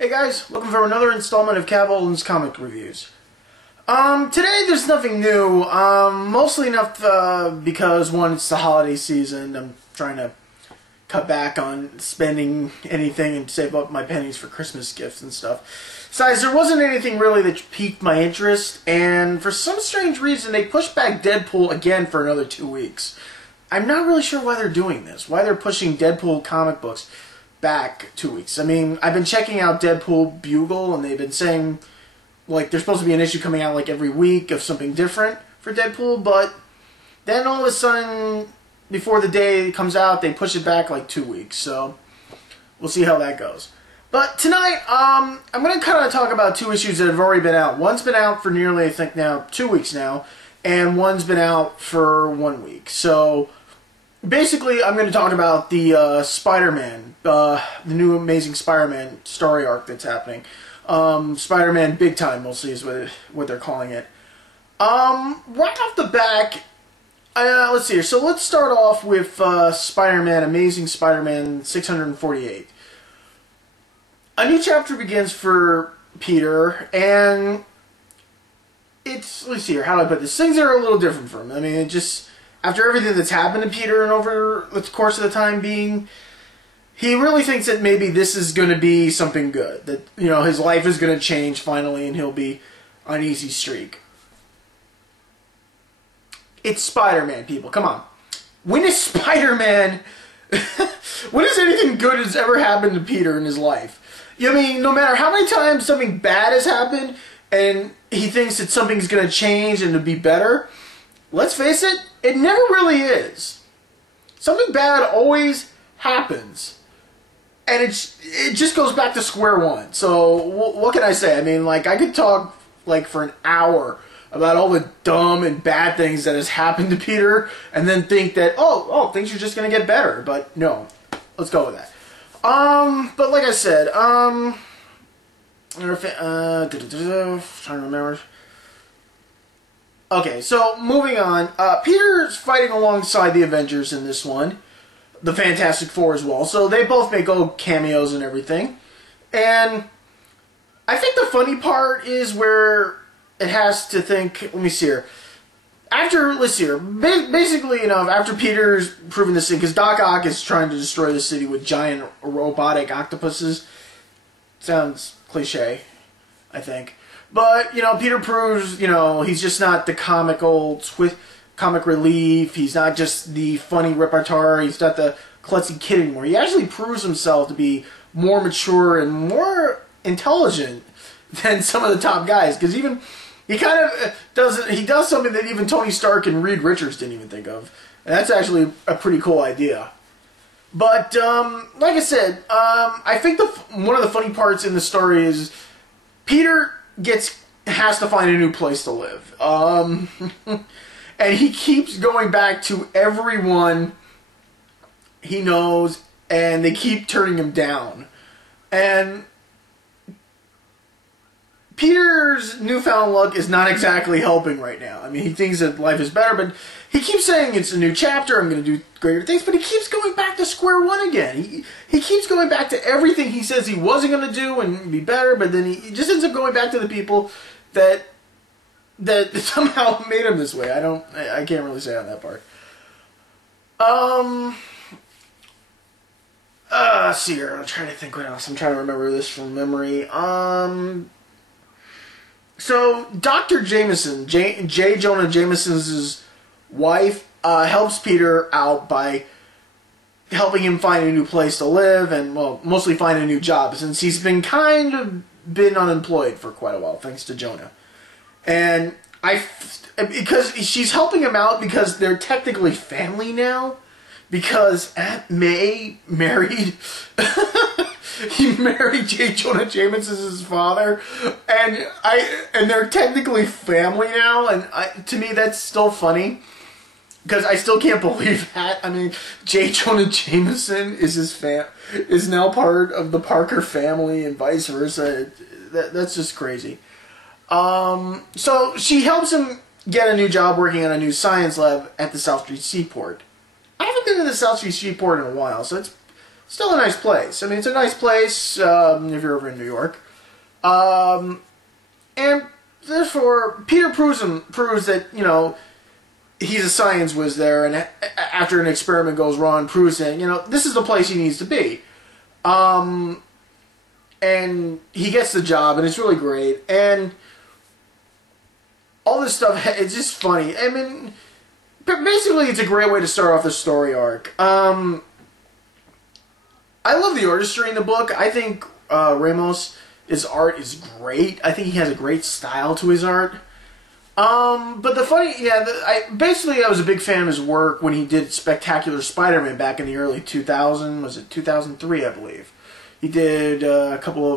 Hey guys, welcome for another installment of Kavalden's comic reviews. Today there's nothing new, mostly enough because one, it's the holiday season. I'm trying to cut back on spending anything and save up my pennies for Christmas gifts and stuff. Besides, there wasn't anything really that piqued my interest, and for some strange reason they pushed back Deadpool again for another 2 weeks. I'm not really sure why they're doing this, why they're pushing Deadpool comic books back 2 weeks. I mean, I've been checking out Deadpool Bugle, and they've been saying, like, there's supposed to be an issue coming out, like, every week of something different for Deadpool, but then all of a sudden, before the day it comes out, they push it back, like, 2 weeks, so we'll see how that goes. But tonight, I'm going to kind of talk about two issues that have already been out. One's been out for nearly, I think now, 2 weeks now, and one's been out for 1 week. So basically, I'm going to talk about the Spider-Man, the new Amazing Spider-Man story arc that's happening. Spider-Man Big Time, mostly, is what they're calling it. Right off the back, let's see here. So let's start off with Spider-Man, Amazing Spider-Man 648. A new chapter begins for Peter, and let's see here, how do I put this? Things are a little different for him. I mean, it just, after everything that's happened to Peter and over the course of the time being, he really thinks that maybe this is going to be something good. That, you know, his life is going to change finally and he'll be on an easy streak. It's Spider-Man, people. Come on. When is Spider-Man... when has anything good has ever happened to Peter in his life? I mean, no matter how many times something bad has happened and he thinks that something's going to change and to be better, let's face it, it never really is. Something bad always happens. And it just goes back to square one. So, what can I say? I mean, like, I could talk, like, for an hour about all the dumb and bad things that has happened to Peter, and then think that, oh, things are just going to get better. But, no. Let's go with that. But like I said, trying to remember. Okay, so, moving on. Peter's fighting alongside the Avengers in this one. The Fantastic Four as well. So they both make old cameos and everything. And I think the funny part is where it has to think, let me see here. Let's see here. Basically, you know, after Peter's proven this thing, because Doc Ock is trying to destroy the city with giant robotic octopuses. Sounds cliche, I think. But, you know, Peter proves, you know, he's just not the comic relief. He's not just the funny repertoire. He's not the klutzy kid anymore. He actually proves himself to be more mature and more intelligent than some of the top guys. Because even he kind of does something that even Tony Stark and Reed Richards didn't even think of. And that's actually a pretty cool idea. But like I said, I think one of the funny parts in the story is Peter has to find a new place to live. And he keeps going back to everyone he knows, and they keep turning him down. And Peter's newfound luck is not exactly helping right now. I mean, he thinks that life is better, but he keeps saying it's a new chapter, I'm going to do greater things, but he keeps going back to square one again. He keeps going back to everything he says he wasn't going to do and be better, but then he just ends up going back to the people that somehow made him this way. I can't really say on that part. Let's see here. I'm trying to think what else. I'm trying to remember this from memory. So, Dr. Jameson, J. Jonah Jameson's wife, helps Peter out by helping him find a new place to live and, well, mostly find a new job, since he's been unemployed for quite a while, thanks to Jonah. And because she's helping him out because they're technically family now, because Aunt May married he married J. Jonah Jameson's father, and they're technically family now, and to me that's still funny, because I still can't believe that. I mean, J. Jonah Jameson is now part of the Parker family, and vice versa. That's just crazy. So she helps him get a new job working on a new science lab at the South Street Seaport. I haven't been to the South Street Seaport in a while, so it's still a nice place. I mean, it's a nice place if you're over in New York. And therefore, Peter proves that, you know, he's a science whiz there, and after an experiment goes wrong, proves that, you know, this is the place he needs to be. And he gets the job, and it's really great. And all this stuff, it's just funny. I mean, basically, it's a great way to start off the story arc. I love the artistry in the book. I think Ramos' art is great. I think he has a great style to his art. But the funny, yeah, I was a big fan of his work when he did Spectacular Spider-Man back in the early 2000s. Was it 2003, I believe? He did a couple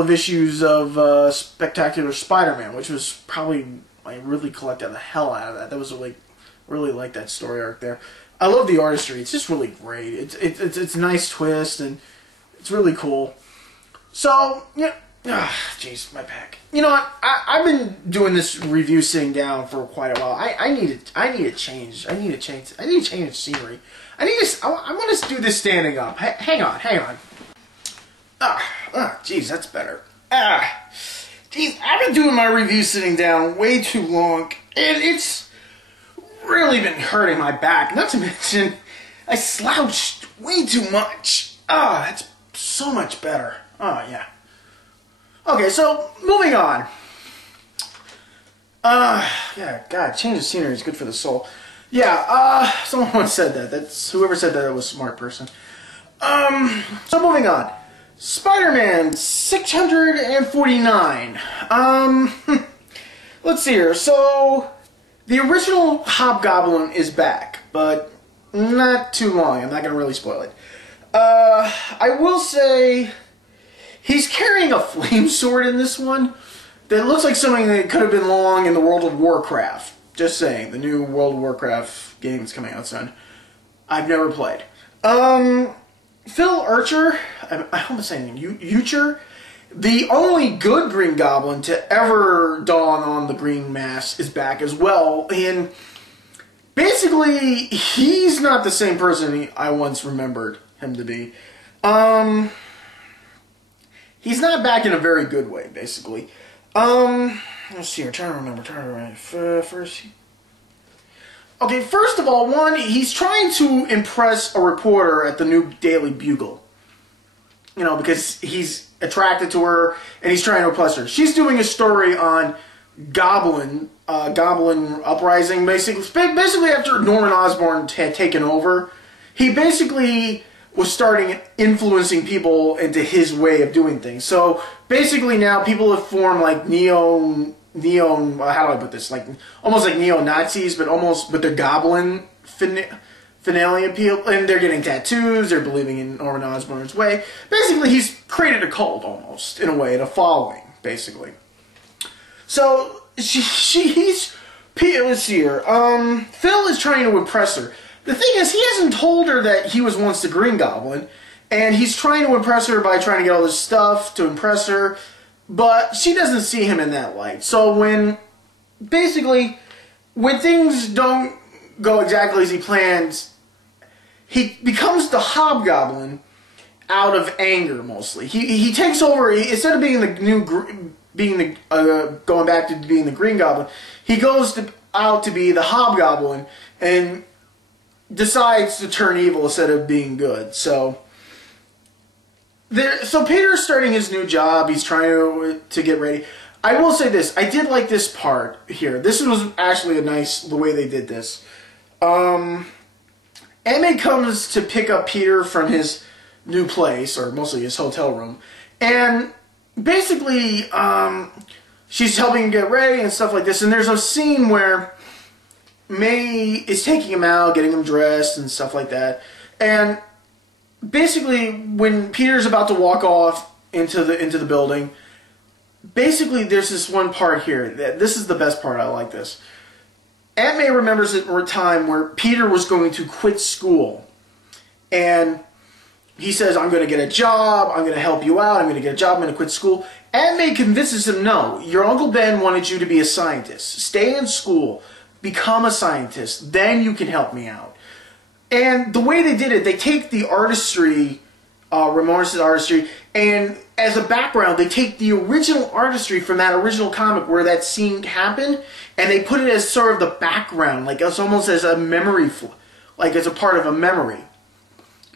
of issues of Spectacular Spider-Man, which was probably, I really collected the hell out of that. That was really like that story arc there. I love the artistry. It's just really great. It's a nice twist, and it's really cool. So, yeah. Jeez, my back. You know what? I've been doing this review sitting down for quite a while. I need a change. I need a change of scenery. I want to do this standing up. Hang on. Jeez, that's better. Jeez, I've been doing my review sitting down way too long, and it's really been hurting my back. Not to mention, I slouched way too much. That's so much better. Yeah. Okay, so moving on. Yeah, God, change of scenery is good for the soul. Yeah, someone once said that. Whoever said that was a smart person. So moving on. Spider-Man 649. Let's see here. So, the original Hobgoblin is back, but not too long. I'm not going to really spoil it. I will say he's carrying a flame sword in this one that looks like something that could have been long in the World of Warcraft. Just saying, the new World of Warcraft game is coming out soon. I've never played. Phil Archer, I almost saying Ucher, the only good Green Goblin to ever dawn on the green mass, is back as well. And basically, he's not the same person I once remembered him to be. He's not back in a very good way, basically. Let's see, I'm trying to remember. First. Okay, first of all, he's trying to impress a reporter at the new Daily Bugle. You know, because he's attracted to her, and he's trying to impress her. She's doing a story on Goblin Uprising, basically. Basically, after Norman Osborn had taken over, he basically was starting influencing people into his way of doing things. So basically now people have formed like how do I put this? Like almost like neo-Nazis, but they're goblin finale appeal, and they're getting tattoos, they're believing in Norman Osborn's way. Basically he's created a cult almost, in a way, a following, basically. So let's see here. Phil is trying to impress her. The thing is, he hasn't told her that he was once the Green Goblin, and he's trying to impress her by trying to get all this stuff to impress her, but she doesn't see him in that light. So when things don't go exactly as he plans, he becomes the Hobgoblin out of anger, mostly. He takes over, instead of being going back to being the Green Goblin, he goes out to be the Hobgoblin, and decides to turn evil instead of being good. So Peter's starting his new job. He's trying to get ready. I will say this. I did like this part here. This was actually the way they did this. Aunt May comes to pick up Peter from his new place, or mostly his hotel room. And basically, she's helping him get ready and stuff like this. And there's a scene where May is taking him out, getting him dressed and stuff like that. And basically, when Peter's about to walk off into the building, basically there's this one part here. This is the best part. I like this. Aunt May remembers a time where Peter was going to quit school. And he says, I'm going to get a job, I'm going to help you out, I'm going to get a job, I'm going to quit school. Aunt May convinces him, no, your Uncle Ben wanted you to be a scientist. Stay in school. Become a scientist, then you can help me out. And the way they did it, they take the artistry, Ramones' artistry, and as a background, they take the original artistry from that original comic where that scene happened, and they put it as sort of the background, like it's almost as a memory, like as a part of a memory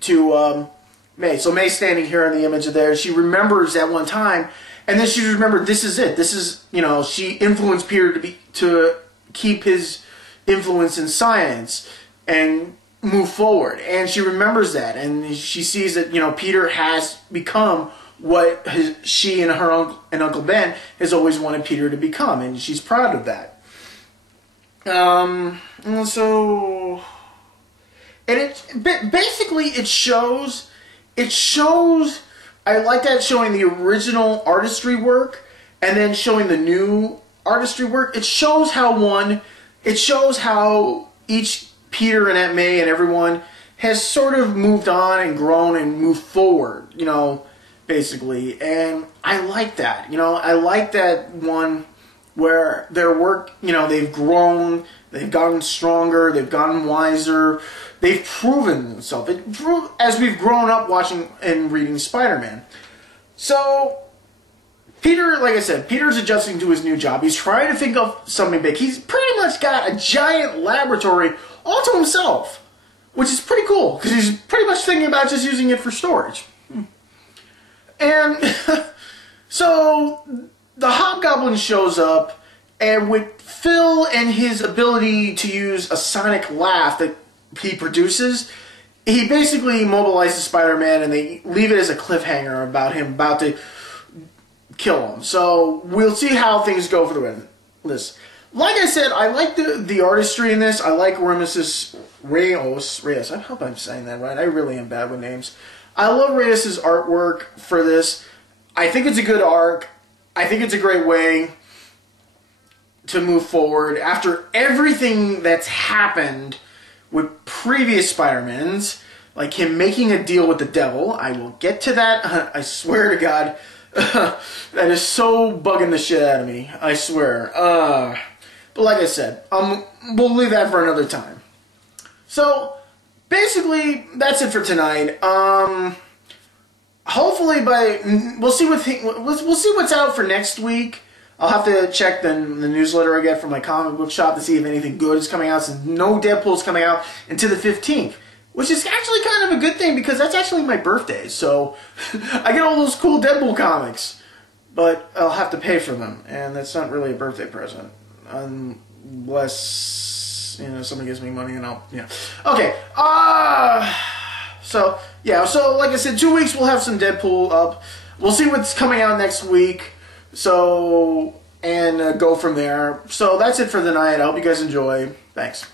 to May. So May's standing here in the image of there. She remembers that one time, and then she remembered this is it. This is, you know, she influenced Peter to keep his influence in science and move forward, and she remembers that, and she sees that, you know, Peter has become what she and her Uncle Ben has always wanted Peter to become, and she's proud of that. And basically it shows. I like that, showing the original artistry work and then showing the new artistry work. It shows how each Peter and Aunt May and everyone has sort of moved on and grown and moved forward, you know, basically. And I like that, you know, I like that one where their work, you know, they've grown, they've gotten stronger, they've gotten wiser, they've proven themselves. As we've grown up watching and reading Spider-Man. So Peter, like I said, Peter's adjusting to his new job. He's trying to think of something big. He's pretty much got a giant laboratory all to himself, which is pretty cool, because he's pretty much thinking about just using it for storage. And so the Hobgoblin shows up, and with Phil and his ability to use a sonic laugh that he produces, he basically mobilizes Spider-Man, and they leave it as a cliffhanger about him about to kill him. So we'll see how things go for the rest of this. Like I said, I like the artistry in this. I like Reyes. I hope I'm saying that right. I really am bad with names. I love Reyes' artwork for this. I think it's a good arc. I think it's a great way to move forward after everything that's happened with previous Spider-Mans, like him making a deal with the devil. I will get to that. I swear to God. That is so bugging the shit out of me. I swear. But like I said, we'll leave that for another time. So basically, that's it for tonight. Hopefully we'll see what's out for next week. I'll have to check the newsletter I get from my comic book shop to see if anything good is coming out, since no Deadpool's coming out until the 15th. Which is actually kind of a good thing, because that's actually my birthday, so I get all those cool Deadpool comics. But I'll have to pay for them, and that's not really a birthday present. Unless, you know, somebody gives me money and I'll, yeah. Okay, so, yeah, so like I said, 2 weeks we'll have some Deadpool up. We'll see what's coming out next week, so, and go from there. So that's it for the night. I hope you guys enjoy. Thanks.